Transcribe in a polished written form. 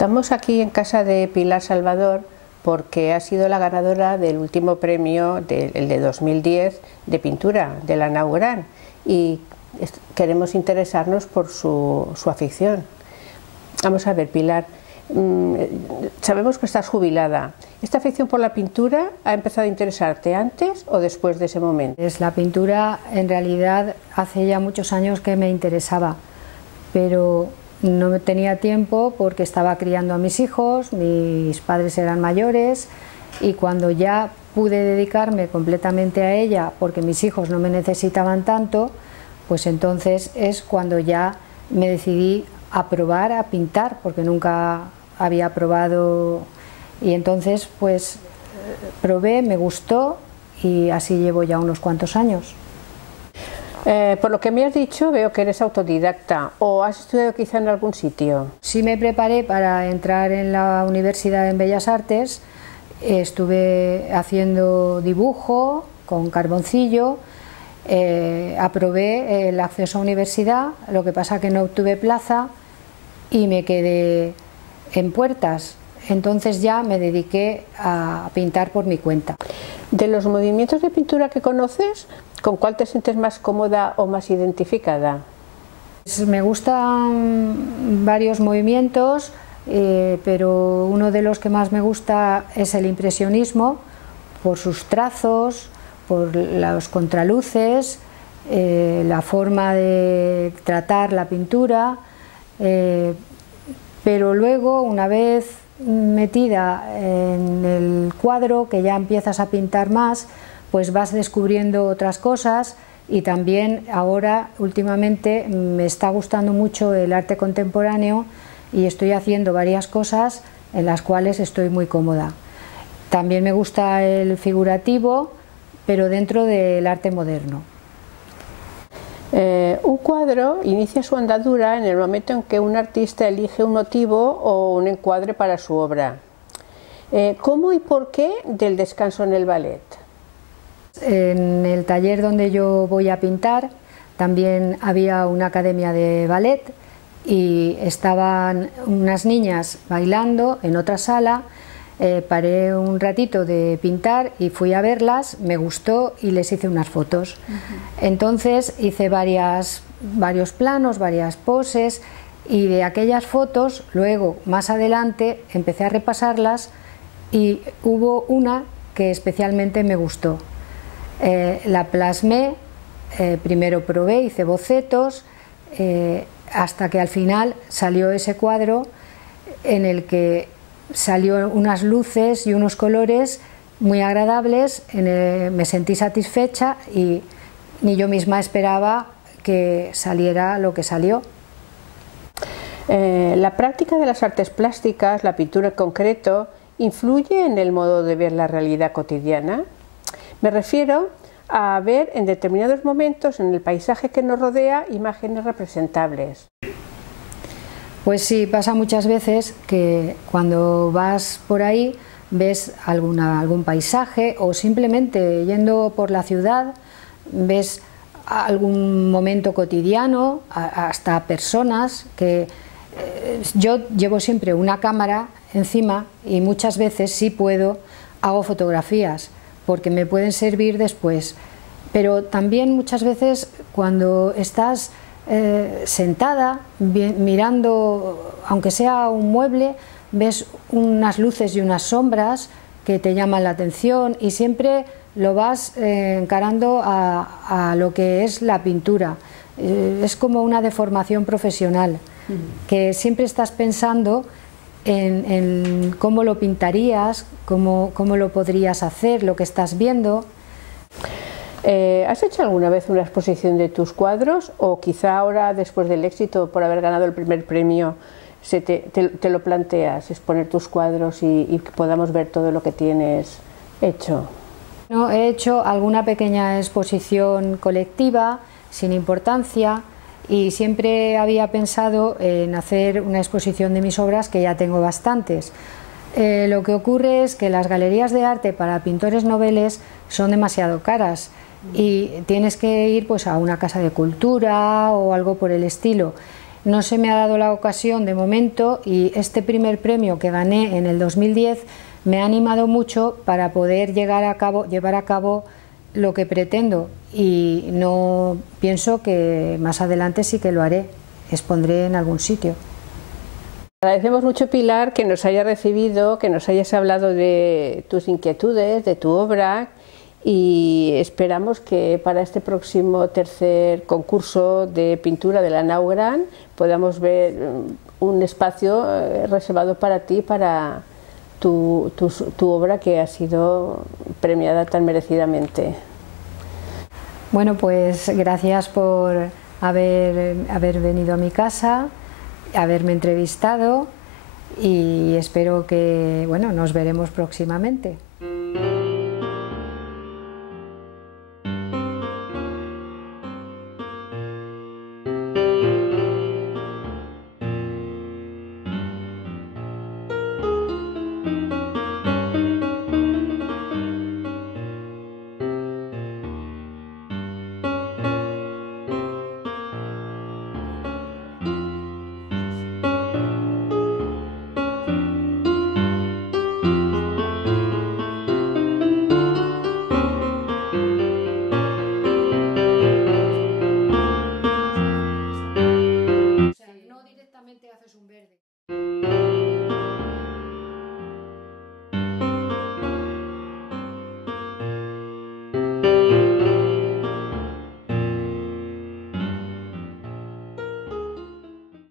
Estamos aquí en casa de Pilar Salvador porque ha sido la ganadora del último premio, el de 2010, de pintura de la Naugrán, y queremos interesarnos por su afición. Vamos a ver, Pilar, sabemos que estás jubilada. ¿Esta afición por la pintura ha empezado a interesarte antes o después de ese momento? La pintura en realidad hace ya muchos años que me interesaba, pero no tenía tiempo porque estaba criando a mis hijos, mis padres eran mayores, y cuando ya pude dedicarme completamente a ella porque mis hijos no me necesitaban tanto, pues entonces es cuando ya me decidí a probar a pintar, porque nunca había probado, y entonces pues probé, me gustó y así llevo ya unos cuantos años. Por lo que me has dicho, veo que eres autodidacta, ¿o has estudiado quizá en algún sitio? Sí, me preparé para entrar en la Universidad en Bellas Artes. Estuve haciendo dibujo con carboncillo, aprobé el acceso a universidad, lo que pasa que no obtuve plaza y me quedé en puertas. Entonces ya me dediqué a pintar por mi cuenta. De los movimientos de pintura que conoces, ¿con cuál te sientes más cómoda o más identificada? Me gustan varios movimientos, pero uno de los que más me gusta es el impresionismo, por sus trazos, por los contraluces, la forma de tratar la pintura, pero luego, una vez metida en el cuadro, que ya empiezas a pintar más, pues vas descubriendo otras cosas. Y también ahora últimamente me está gustando mucho el arte contemporáneo y estoy haciendo varias cosas en las cuales estoy muy cómoda. También me gusta el figurativo, pero dentro del arte moderno. Un cuadro inicia su andadura en el momento en que un artista elige un motivo o un encuadre para su obra. ¿Cómo y por qué del descanso en el ballet? En el taller donde yo voy a pintar también había una academia de ballet y estaban unas niñas bailando en otra sala. Paré un ratito de pintar y fui a verlas, me gustó y les hice unas fotos. Entonces hice varios planos, varias poses, y de aquellas fotos luego más adelante empecé a repasarlas y hubo una que especialmente me gustó. La plasmé, primero probé, hice bocetos, hasta que al final salió ese cuadro en el que salió unas luces y unos colores muy agradables. Me sentí satisfecha y ni yo misma esperaba que saliera lo que salió. La práctica de las artes plásticas, la pintura en concreto, ¿influye en el modo de ver la realidad cotidiana? Me refiero a ver en determinados momentos en el paisaje que nos rodea imágenes representables. Pues sí, pasa muchas veces que cuando vas por ahí ves algún paisaje, o simplemente yendo por la ciudad ves algún momento cotidiano, hasta personas que... Yo llevo siempre una cámara encima y muchas veces, si puedo, hago fotografías porque me pueden servir después, pero también muchas veces cuando estás sentada mirando, aunque sea un mueble, ves unas luces y unas sombras que te llaman la atención y siempre lo vas encarando a lo que es la pintura. Es como una deformación profesional, que siempre estás pensando en cómo lo pintarías, cómo lo podrías hacer, lo que estás viendo. ¿Has hecho alguna vez una exposición de tus cuadros, o quizá ahora, después del éxito por haber ganado el primer premio, te lo planteas, exponer tus cuadros y que podamos ver todo lo que tienes hecho? No, he hecho alguna pequeña exposición colectiva sin importancia y siempre había pensado en hacer una exposición de mis obras, que ya tengo bastantes. Lo que ocurre es que las galerías de arte para pintores noveles son demasiado caras y tienes que ir pues a una casa de cultura o algo por el estilo. no se me ha dado la ocasión de momento, y este primer premio que gané en el 2010 me ha animado mucho para poder llevar a cabo lo que pretendo, y no pienso que más adelante sí que lo haré, expondré en algún sitio. Agradecemos mucho, Pilar, que nos hayas recibido, que nos hayas hablado de tus inquietudes, de tu obra, y esperamos que para este próximo tercer concurso de pintura de la Nau Gran podamos ver un espacio reservado para ti, para tu obra, que ha sido premiada tan merecidamente. Bueno, pues gracias por haber venido a mi casa, haberme entrevistado, y espero que, bueno, nos veremos próximamente.